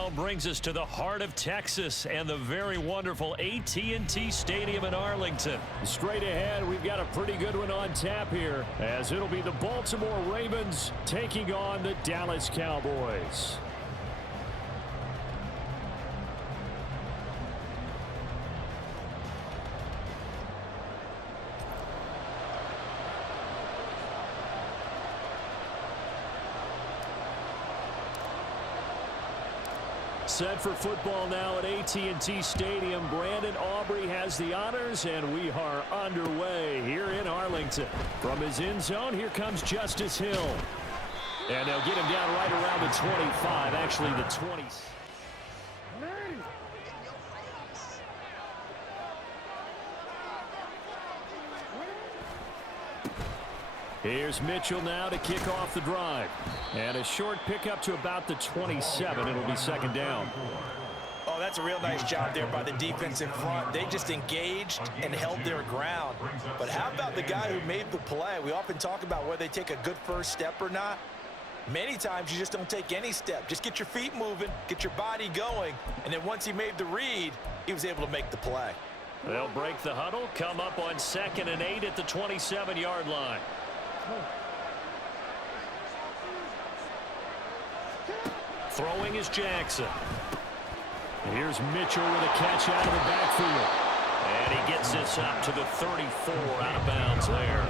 now brings us to the heart of Texas and the very wonderful AT&T Stadium in Arlington. Straight ahead, we've got a pretty good one on tap here, as it'll be the Baltimore Ravens taking on the Dallas Cowboys. Set for football now at AT&T Stadium. Brandon Aubrey has the honors, and we are underway here in Arlington. From his end zone, here comes Justice Hill. And they'll get him down right around the 25, actually the 20. Here's Mitchell now to kick off the drive. And a short pickup to about the 27. It'll be second down. Oh, that's a real nice job there by the defensive front. They just engaged and held their ground. But how about the guy who made the play? We often talk about whether they take a good first step or not. Many times you just don't take any step. Just get your feet moving, get your body going, and then once he made the read, he was able to make the play. They'll break the huddle, come up on 2nd and 8 at the 27-yard line. Throwing is Jackson. Here's Mitchell with a catch out of the backfield. And he gets this up to the 34 out of bounds there.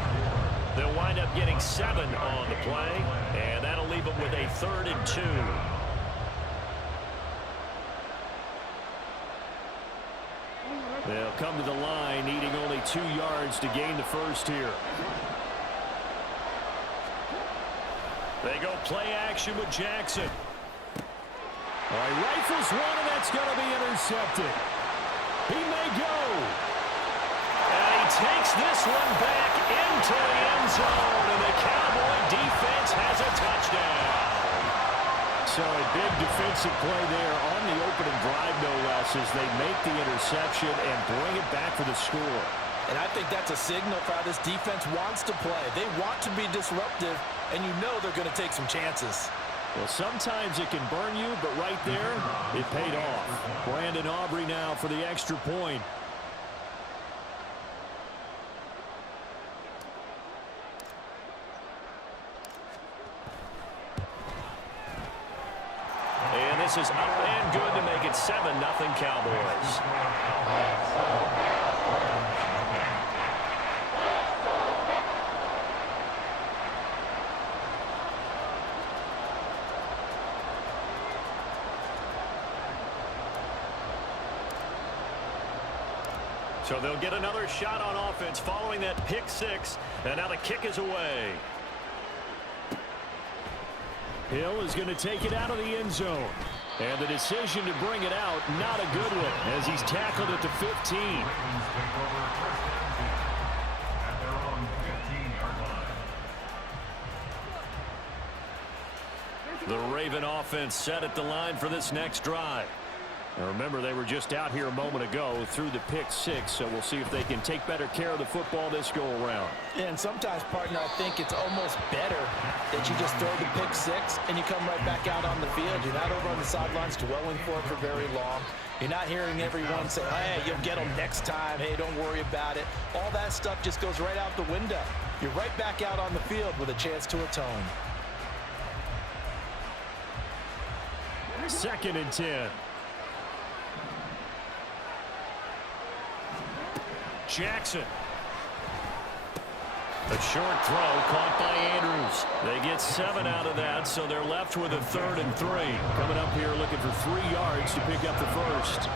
They'll wind up getting 7 on the play, and that'll leave them with a 3rd and 2. They'll come to the line, needing only 2 yards to gain the first here. They go play action with Jackson. All right, rifles one, and that's going to be intercepted. He may go. And he takes this one back into the end zone, and the Cowboy defense has a touchdown. So a big defensive play there on the opening drive, no less, as they make the interception and bring it back for the score. And I think that's a signal for how this defense wants to play. They want to be disruptive, and you know they're going to take some chances. Well, sometimes it can burn you, but right there, it paid off. Brandon Aubrey now for the extra point. And this is up and good to make it 7-0 Cowboys. So they'll get another shot on offense following that pick 6, and now the kick is away. Hill is going to take it out of the end zone. And the decision to bring it out, not a good one, as he's tackled at the 15. The Raven offense set at the line for this next drive. Now remember, they were just out here a moment ago through the pick 6, so we'll see if they can take better care of the football this go-around. And sometimes, partner, I think it's almost better that you just throw the pick 6 and you come right back out on the field. You're not over on the sidelines dwelling for it for very long. You're not hearing everyone say, hey, you'll get them next time. Hey, don't worry about it. All that stuff just goes right out the window. You're right back out on the field with a chance to atone. 2nd and 10. Jackson. A short throw caught by Andrews. They get 7 out of that, so they're left with a 3rd and 3. Coming up here looking for 3 yards to pick up the first.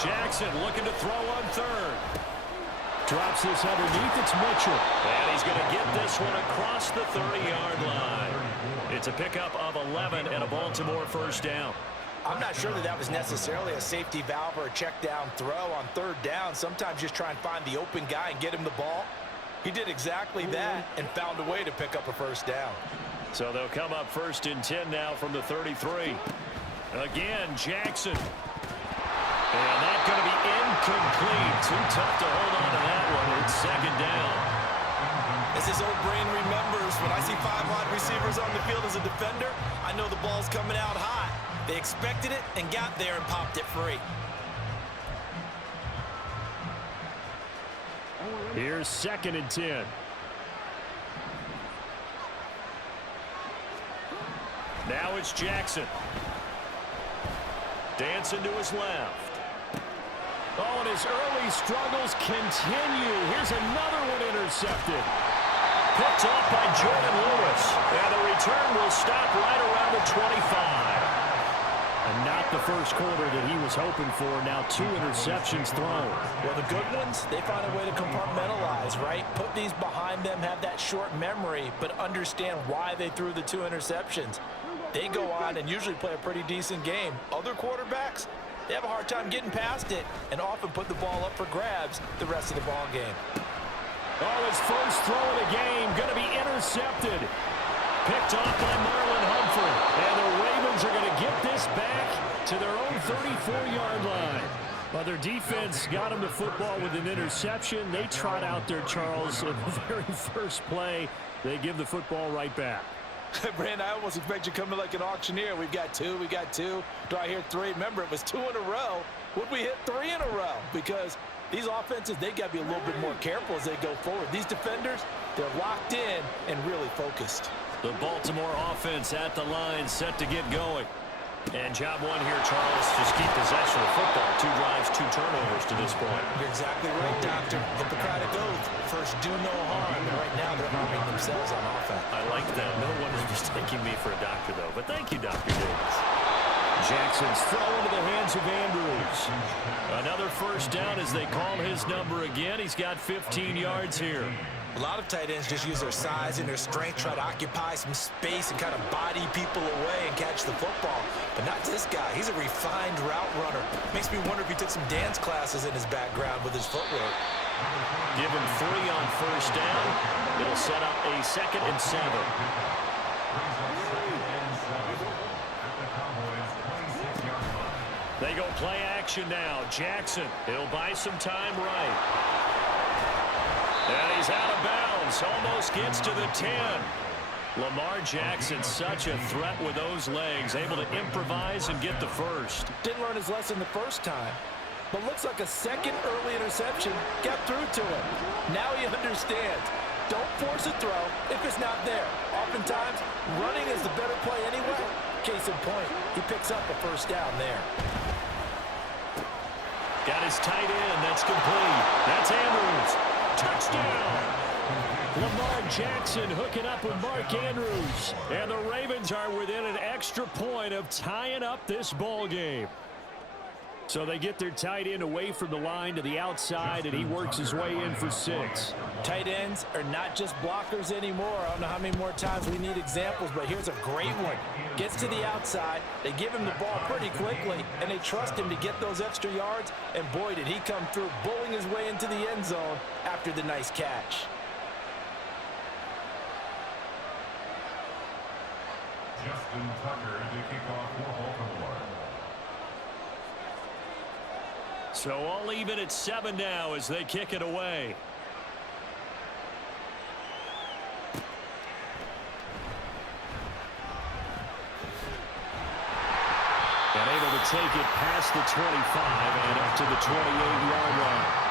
Jackson looking to throw on 3rd. Drops this underneath. It's Mitchell. And he's going to get this one across the 30-yard line. It's a pickup of 11 and a Baltimore first down. I'm not sure that was necessarily a safety valve or a check down throw on 3rd down. Sometimes just try and find the open guy and get him the ball. He did exactly that and found a way to pick up a first down. So they'll come up 1st and 10 now from the 33. Again, Jackson. And that's going to be incomplete. Too tough to hold on to that one. It's 2nd down. As his old brain remembers, when I see 5 wide receivers on the field as a defender, I know the ball's coming out hot. They expected it and got there and popped it free. Here's 2nd and 10. Now it's Jackson. Dancing to his left. Oh, and his early struggles continue. Here's another one intercepted. Picked off by Jordan Lewis. And the return will stop right around the 25. And not the first quarter that he was hoping for. Now 2 interceptions thrown. Well, the good ones, they find a way to compartmentalize, right? Put these behind them, have that short memory, but understand why they threw the 2 interceptions. They go on and usually play a pretty decent game. Other quarterbacks, they have a hard time getting past it and often put the ball up for grabs the rest of the ball game. Oh, his first throw of the game going to be intercepted. Picked off by Marlon Humphrey. And the Ravens are going to get this back to their own 34-yard line. Well, their defense got them the football with an interception. They trot out there, Charles, in the very first play. They give the football right back. Brand, I almost expect you coming like an auctioneer. We've got 2, we got 2. Do I hear 3? Remember, it was 2 in a row. Would we hit 3 in a row? Because these offenses, they got to be a little bit more careful as they go forward. These defenders, they're locked in and really focused. The Baltimore offense at the line, set to get going. And job 1 here, Charles, just keep possession of the football. 2 drives, 2 turnovers to this point. You're exactly right, Doctor. Hippocratic oath. First, do no harm. And right now, they're harming themselves on offense. I like that. No one is mistaking me for a doctor, though. But thank you, Dr. Davis. Jackson's throw into the hands of Andrews. Another first down as they call his number again. He's got 15 yards here. A lot of tight ends just use their size and their strength, try to occupy some space and kind of body people away and catch the football. But not this guy. He's a refined route runner. Makes me wonder if he took some dance classes in his background with his footwork. Give him 3 on first down. It'll set up a 2nd and 7. They go play action now. Jackson, he'll buy some time right. And he's out of bounds. Almost gets to the 10. Lamar Jackson, such a threat with those legs. Able to improvise and get the first. Didn't learn his lesson the first time. But looks like a second early interception got through to him. Now he understands. Don't force a throw if it's not there. Oftentimes, running is the better play anyway. Case in point, he picks up a first down there. Got his tight end. That's complete. That's Andrews. Touchdown! Lamar Jackson hooking up with Mark Andrews. And the Ravens are within an extra point of tying up this ball game. So they get their tight end away from the line to the outside, and he works his way in for 6. Tight ends are not just blockers anymore. I don't know how many more times we need examples, but here's a great one. Gets to the outside, they give him the ball pretty quickly, and they trust him to get those extra yards, and boy, did he come through, bullying his way into the end zone after the nice catch. Justin Tucker to kick off for Baltimore. So all even at 7 now as they kick it away. And able to take it past the 25 and up to the 28-yard line.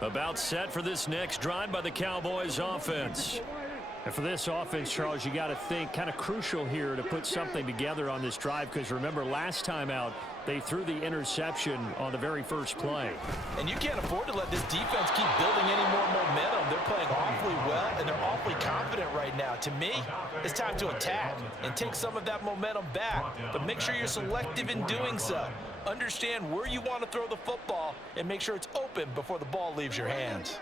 About set for this next drive by the Cowboys offense. And for this offense, Charles, you got to think kind of crucial here to put something together on this drive, because remember last time out they threw the interception on the very first play. And you can't afford to let this defense keep building any more momentum. They're playing awfully well, and they're awfully confident right now. To me, it's time to attack and take some of that momentum back, but make sure you're selective in doing so. Understand where you want to throw the football and make sure it's open before the ball leaves your hands.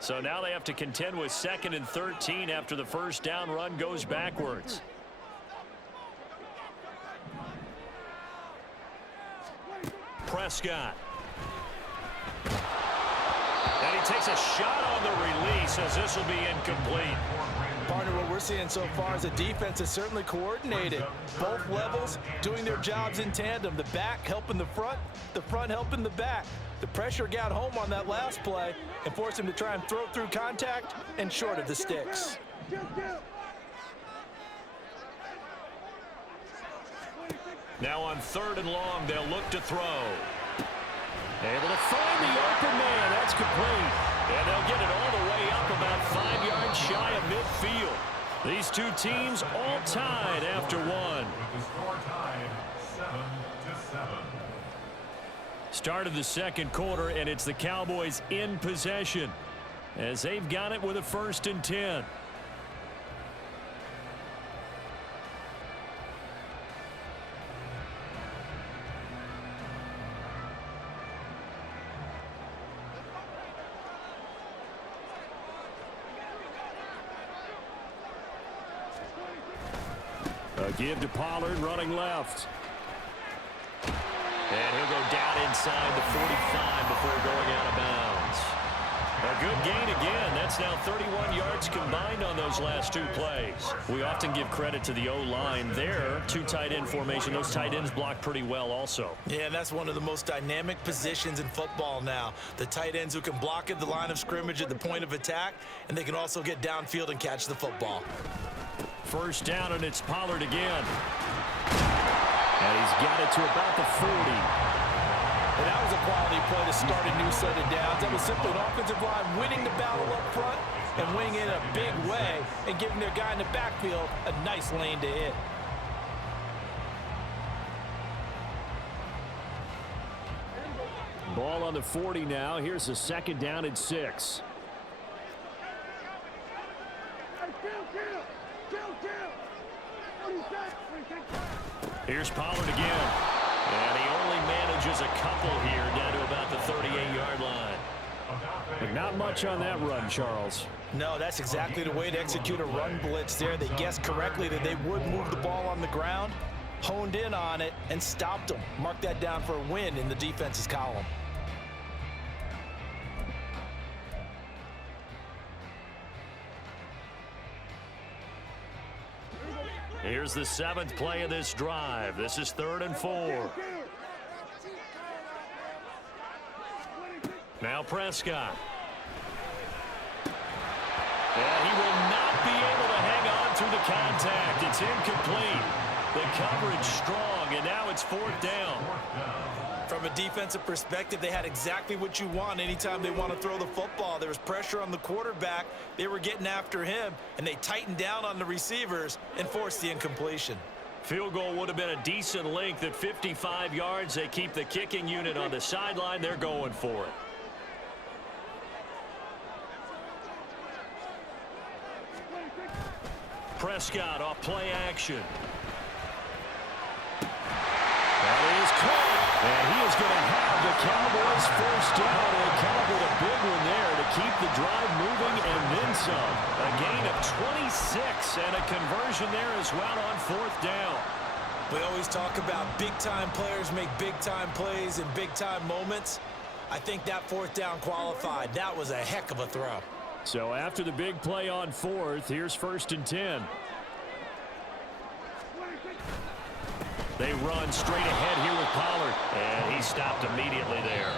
So now they have to contend with 2nd and 13 after the first down run goes backwards. Prescott. takes a shot on the release as this will be incomplete. Partner, what we're seeing so far is the defense is certainly coordinated. Both levels doing their jobs in tandem. The back helping the front helping the back. The pressure got home on that last play and forced him to try and throw through contact and short of the sticks. Now on 3rd and long, they'll look to throw. Able to find the open man. That's complete. And they'll get it all the way up about 5 yards shy of midfield. These two teams all tied after one. With the score tied 7-7. Start of the second quarter, and it's the Cowboys in possession as they've got it with a 1st and 10. A give to Pollard running left. And he'll go down inside the 45 before going out of bounds. A good gain again. That's now 31 yards combined on those last 2 plays. We often give credit to the O-line there. 2 tight end formation. Those tight ends block pretty well also. Yeah, that's one of the most dynamic positions in football now. The tight ends who can block at the line of scrimmage at the point of attack, and they can also get downfield and catch the football. 1st down, and it's Pollard again. And he's got it to about the 40. And that was a quality play to start a new set of downs. That was simply an offensive line winning the battle up front and winning in a big way and giving their guy in the backfield a nice lane to hit. Ball on the 40 now. Here's the 2nd down and 6. Here's Pollard again. And he only manages a couple here down to about the 38-yard line. But not much on that run, Charles. No, that's exactly the way to execute a run blitz there. They guessed correctly that they would move the ball on the ground, honed in on it, and stopped them. Mark that down for a win in the defense's column. Here's the 7th play of this drive. This is 3rd and 4. Now Prescott. And he will not be able to hang on through the contact. It's incomplete. The coverage strong, and now it's 4th down. From a defensive perspective, they had exactly what you want anytime they want to throw the football. There was pressure on the quarterback. They were getting after him, and they tightened down on the receivers and forced the incompletion. Field goal would have been a decent length at 55 yards. They keep the kicking unit on the sideline. They're going for it. Prescott off play action. That is caught. And he is going to have the Cowboys 1st down and come up with a big one there to keep the drive moving and then some. A gain of 26 and a conversion there as well on 4th down. We always talk about big-time players make big-time plays in big-time moments. I think that 4th down qualified. That was a heck of a throw. So after the big play on 4th, here's 1st and 10. They run straight ahead here with Pollard, and he stopped immediately there.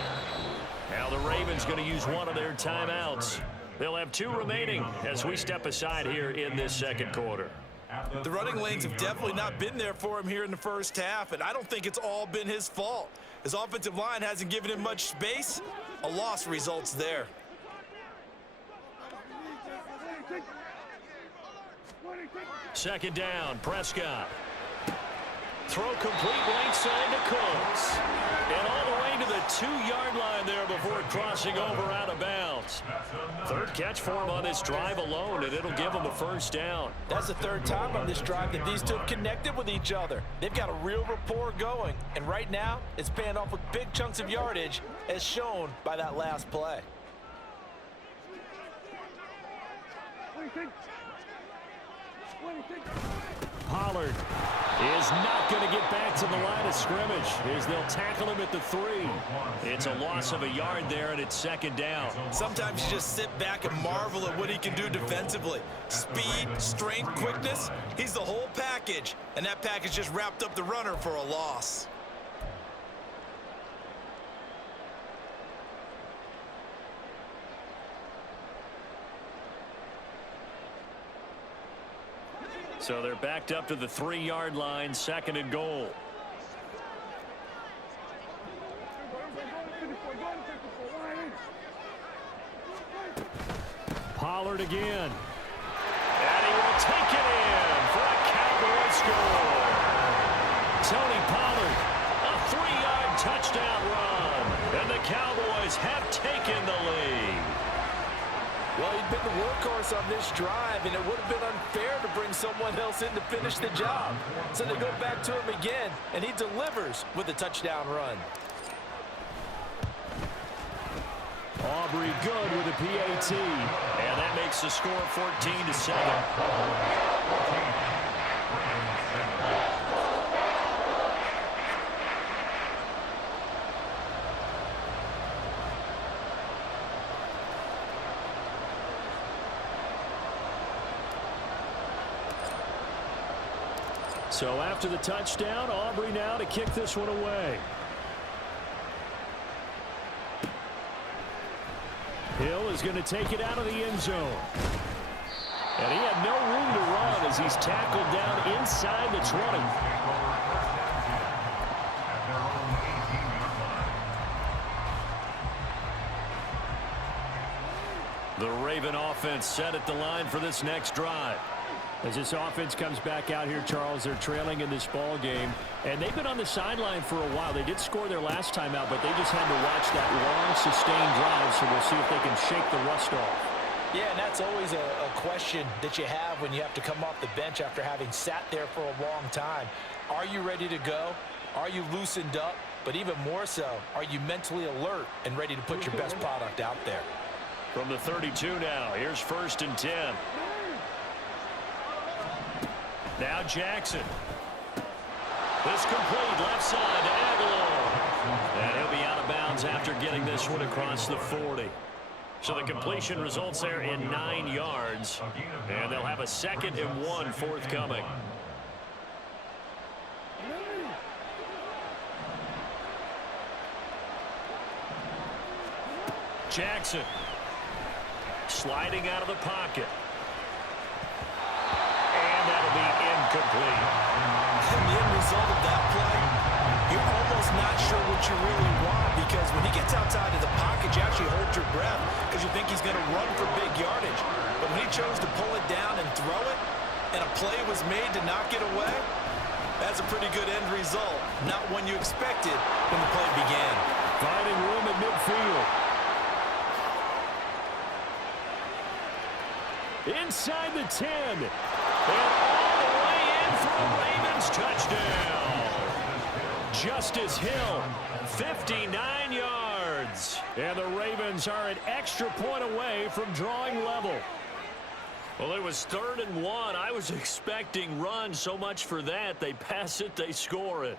Now the Ravens going to use one of their timeouts. They'll have 2 remaining as we step aside here in this 2nd quarter. The running lanes have definitely not been there for him here in the 1st half, and I don't think it's all been his fault. His offensive line hasn't given him much space. A loss results there. Second down, Prescott. Throw complete right side to Cooks. And all the way to the 2-yard line there before crossing over out of bounds. 3rd catch for him on this drive alone, and it'll give him a 1st down. That's the 3rd time on this drive that these two have connected with each other. They've got a real rapport going, and right now it's paying off with big chunks of yardage as shown by that last play. Pollard is not going to get back to the line of scrimmage as they'll tackle him at the 3. It's a loss of a yard there, and it's second down. Sometimes you just sit back and marvel at what he can do defensively. Speed, strength, quickness, he's the whole package. And that package just wrapped up the runner for a loss. So they're backed up to the 3-yard line, second and goal. Pollard again. And he will take it in for a Cowboys score. Tony Pollard, a 3-yard touchdown run. And the Cowboys have taken the lead. Well, he'd been the workhorse on this drive, and it would have been unfair to bring someone else in to finish the job. So they go back to him again, and he delivers with a touchdown run. Aubrey good with a PAT. And that makes the score 14-7. So after the touchdown, Aubrey now to kick this one away. Hill is going to take it out of the end zone. And he had no room to run as he's tackled down inside the 20. The Raven offense set at the line for this next drive. As this offense comes back out here, Charles, they're trailing in this ball game, and they've been on the sideline for a while. They did score their last time out, but they just had to watch that long, sustained drive, so we'll see if they can shake the rust off. Yeah, and that's always a question that you have when you have to come off the bench after having sat there for a long time. Are you ready to go? Are you loosened up? But even more so, are you mentally alert and ready to put your best product out there? From the 32 now, here's 1st and 10. Now Jackson. This complete left side to Aguilar. And he'll be out of bounds after getting this one across the 40. So the completion results there in 9 yards. And they'll have a 2nd and 1 forthcoming. Jackson. Sliding out of the pocket. That'll be incomplete. And the end result of that play, you're almost not sure what you really want, because when he gets outside of the pocket, you actually hold your breath because you think he's going to run for big yardage. But when he chose to pull it down and throw it, and a play was made to knock it away, that's a pretty good end result. Not one you expected when the play began. Finding room at midfield. Inside the 10. And all the way in for a Ravens touchdown. Justice Hill, 59 yards. And the Ravens are an extra point away from drawing level. Well, it was 3rd and 1. I was expecting run, so much for that. They pass it, they score it.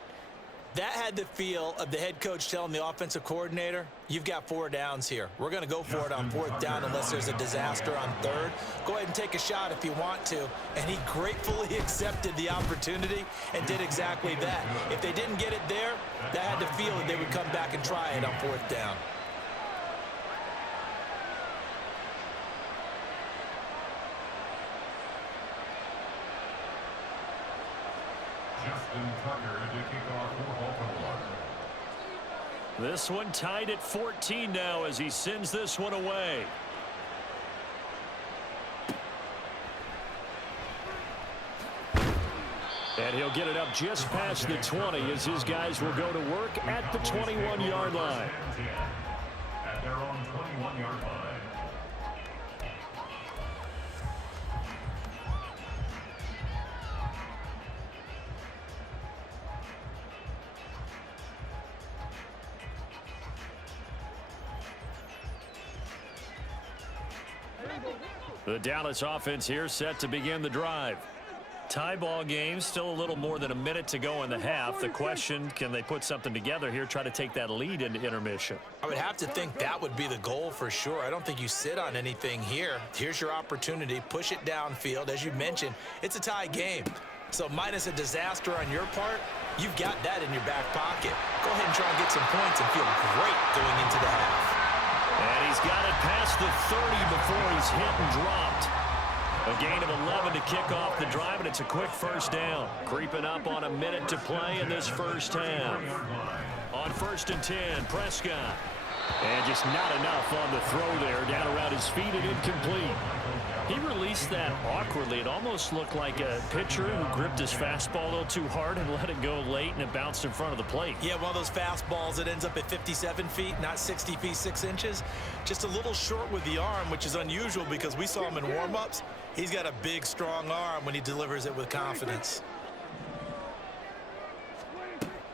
That had the feel of the head coach telling the offensive coordinator, you've got 4 downs here. We're going to go for it on 4th down unless there's a disaster on 3rd. Go ahead and take a shot if you want to. And he gratefully accepted the opportunity and did exactly that. If they didn't get it there, that had the feel that they would come back and try it on 4th down. This one tied at 14 now as he sends this one away. And he'll get it up just past the 20 as his guys will go to work at the 21-yard line. At their own 21-yard line. The Dallas offense here set to begin the drive. Tie ball game, still a little more than a minute to go in the half. The question, can they put something together here, try to take that lead into intermission? I would have to think that would be the goal for sure. I don't think you sit on anything here. Here's your opportunity. Push it downfield. As you mentioned, it's a tie game. So minus a disaster on your part, you've got that in your back pocket. Go ahead and try and get some points and feel great going into the half. And he's got it past the 30 before he's hit and dropped. A gain of 11 to kick off the drive, and it's a quick first down. Creeping up on a minute to play in this first half. On 1st and 10, Prescott. And just not enough on the throw there. Down around his feet and incomplete. He released that awkwardly. It almost looked like a pitcher who gripped his fastball a little too hard and let it go late, and it bounced in front of the plate. Yeah, one of those fastballs that ends up at 57 feet, not 60 feet, 6 inches. Just a little short with the arm, which is unusual because we saw him in warm-ups. He's got a big, strong arm when he delivers it with confidence.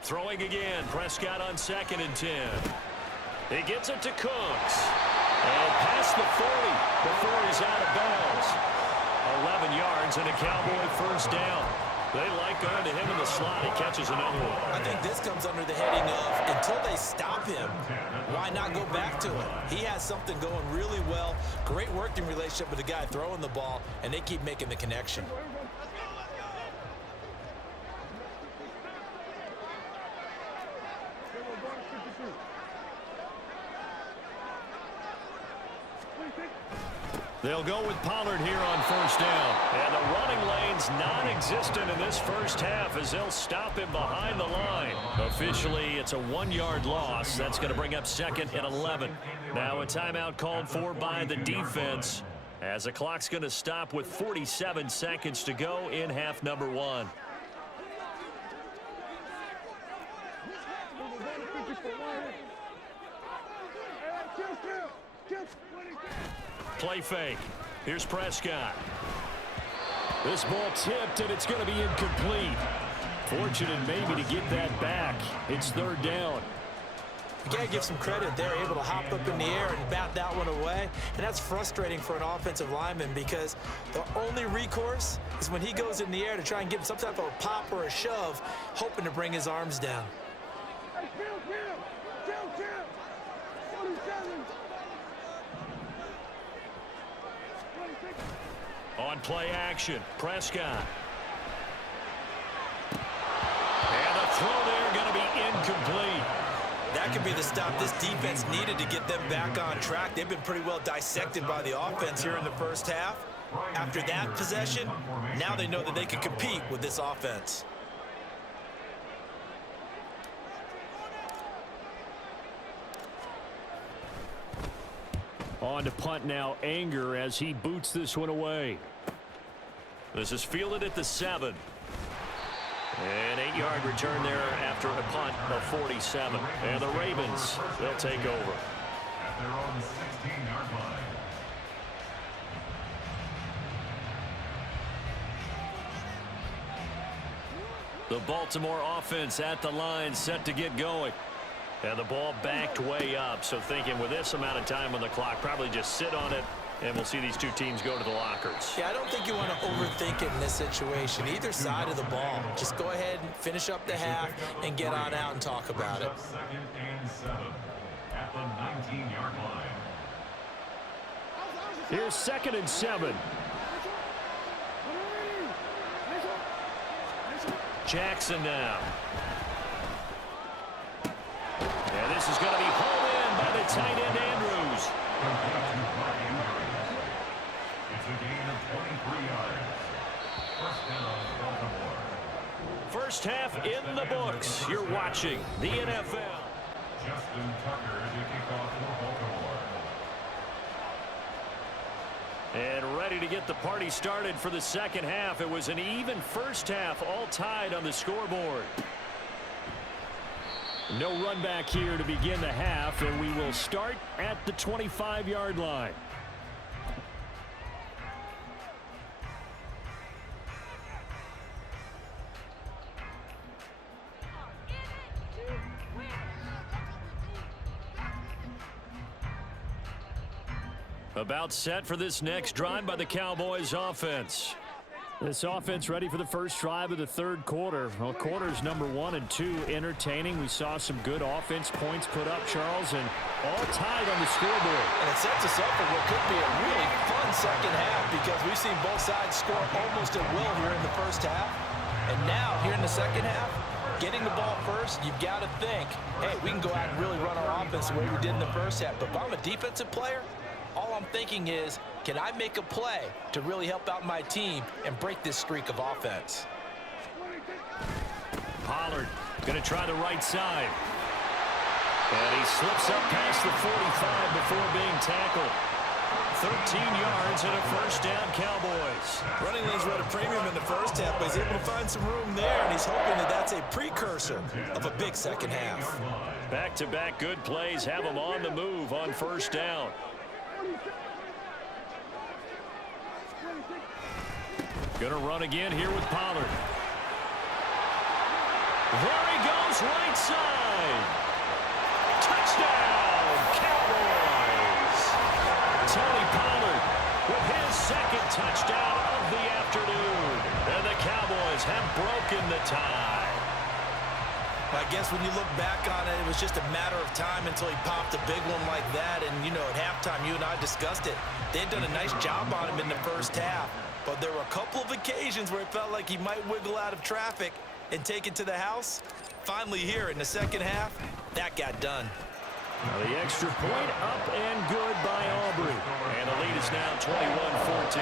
Throwing again, Prescott on 2nd and 10. He gets it to Cooks. And past the 40 before he's out of bounds. 11 yards and a Cowboy first down. They like going to him in the slot. He catches another one. I think this comes under the heading of until they stop him, why not go back to it? He has something going really well. Great working relationship with the guy throwing the ball, and they keep making the connection. They'll go with Pollard here on first down. And the running lane's non-existent in this first half as they'll stop him behind the line. Officially, it's a 1-yard loss. That's going to bring up 2nd and 11. Now a timeout called for by the defense as the clock's going to stop with 47 seconds to go in half number 1. Play fake. Here's Prescott. This ball tipped, and it's going to be incomplete. Fortunate maybe to get that back. It's 3rd down. You got to give some credit. They're able to hop up in the air and bat that one away. And that's frustrating for an offensive lineman because the only recourse is when he goes in the air to try and give some type of a pop or a shove, hoping to bring his arms down. On play action, Prescott. And the throw there going to be incomplete. That could be the stop this defense needed to get them back on track. They've been pretty well dissected by the offense here in the first half. After that possession, now they know that they can compete with this offense. On to punt now, Anger as he boots this one away. This is fielded at the 7. An 8-yard return there after a punt of 47. And the Ravens, they'll take over. At their own 16-yard line. The Baltimore offense at the line, set to get going. And the ball backed way up, so thinking with this amount of time on the clock, probably just sit on it, and we'll see these two teams go to the lockers. Yeah, I don't think you want to overthink it in this situation. Either side of the ball. Just go ahead and finish up the half and get on out and talk about it. 2nd and 7 at the 19-yard line. Here's 2nd and 7. Jackson now. And this is going to be hauled in by the tight end, Andrews. It's a gain of 23 yards. First down, Baltimore. First half in the books. You're watching the NFL. Justin Tucker to kick off for Baltimore. And ready to get the party started for the second half. It was an even first half, all tied on the scoreboard. No run back here to begin the half, and we will start at the 25-yard line. About set for this next drive by the Cowboys offense. This offense ready for the first drive of the third quarter. Well, quarters number 1 and 2 entertaining. We saw some good offense points put up, Charles, and all tied on the scoreboard. And it sets us up for what could be a really fun second half because we've seen both sides score almost at will here in the first half. And now, here in the second half, getting the ball first, you've got to think, hey, we can go out and really run our offense the way we did in the first half. But if I'm a defensive player, all I'm thinking is, can I make a play to really help out my team and break this streak of offense? Pollard going to try the right side. And he slips up past the 45 before being tackled. 13 yards and a first down, Cowboys. Running lanes were at a premium in the first half, but he's able to find some room there, and he's hoping that that's a precursor of a big second half. Back-to-back good plays have him on the move on first down. Gonna run again here with Pollard. There he goes, right side. Touchdown, Cowboys. Tony Pollard with his second touchdown of the afternoon. And the Cowboys have broken the tie. I guess when you look back on it, it was just a matter of time until he popped a big one like that. And, you know, at halftime, you and I discussed it. They'd done a nice job on him in the first half. But there were a couple of occasions where it felt like he might wiggle out of traffic and take it to the house. Finally here in the second half, that got done. Now the extra point up and good by Aubrey. And the lead is now 21-14.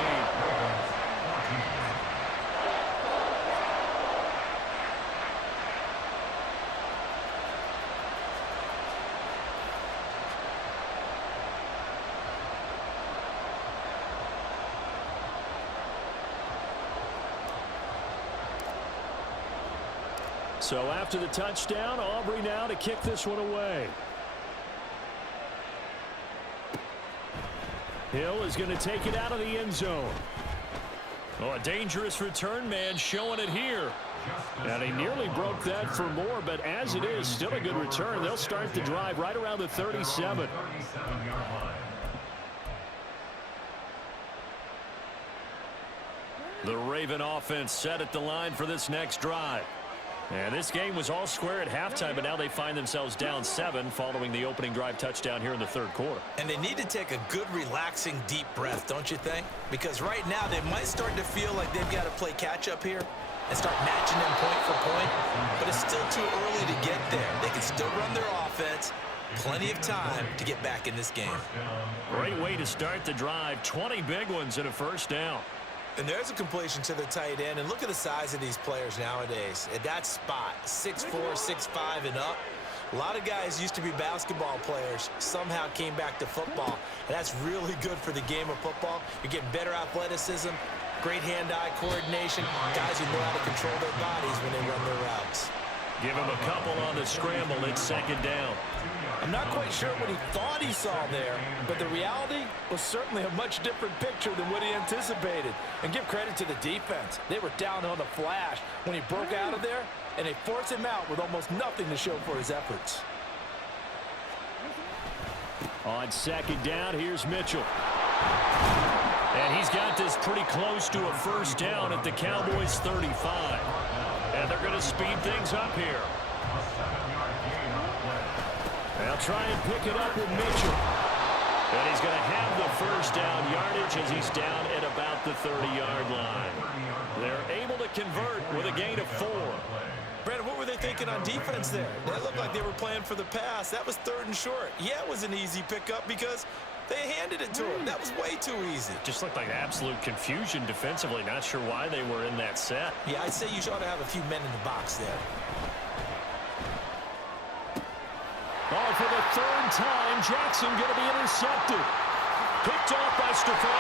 So after the touchdown, Aubrey now to kick this one away. Hill is going to take it out of the end zone. Oh, a dangerous return man showing it here. And he nearly broke that for more, but as it is, still a good return. They'll start the drive right around the 37. The Raven offense set at the line for this next drive. And this game was all square at halftime, but now they find themselves down 7 following the opening drive touchdown here in the third quarter. And they need to take a good, relaxing, deep breath, don't you think? Because right now they might start to feel like they've got to play catch-up here and start matching them point for point. But it's still too early to get there. They can still run their offense. Plenty of time to get back in this game. Great way to start the drive. 20 big ones and a first down. And there's a completion to the tight end. And look at the size of these players nowadays. At that spot, 6'4", 6'5", and up. A lot of guys used to be basketball players, somehow came back to football. And that's really good for the game of football. You're getting better athleticism, great hand-eye coordination, guys who know how to control their bodies when they run their routes. Give him a couple on the scramble. It's second down. I'm not quite sure what he thought he saw there, but the reality was certainly a much different picture than what he anticipated. And give credit to the defense. They were down on the flash when he broke out of there, and they forced him out with almost nothing to show for his efforts. On second down, here's Mitchell. And he's got this pretty close to a first down at the Cowboys' 35. And they're going to speed things up here. They'll try and pick it up with Mitchell. And he's going to have the first down yardage as he's down at about the 30-yard line. They're able to convert with a gain of 4. Brandon, what were they thinking on defense there? They looked like they were playing for the pass. That was 3rd and short. Yeah, it was an easy pickup because they handed it to him. That was way too easy. Just looked like absolute confusion defensively. Not sure why they were in that set. Yeah, I'd say you ought to have a few men in the box there. Oh, for the 3rd time, Jackson going to be intercepted. Picked off by Stephon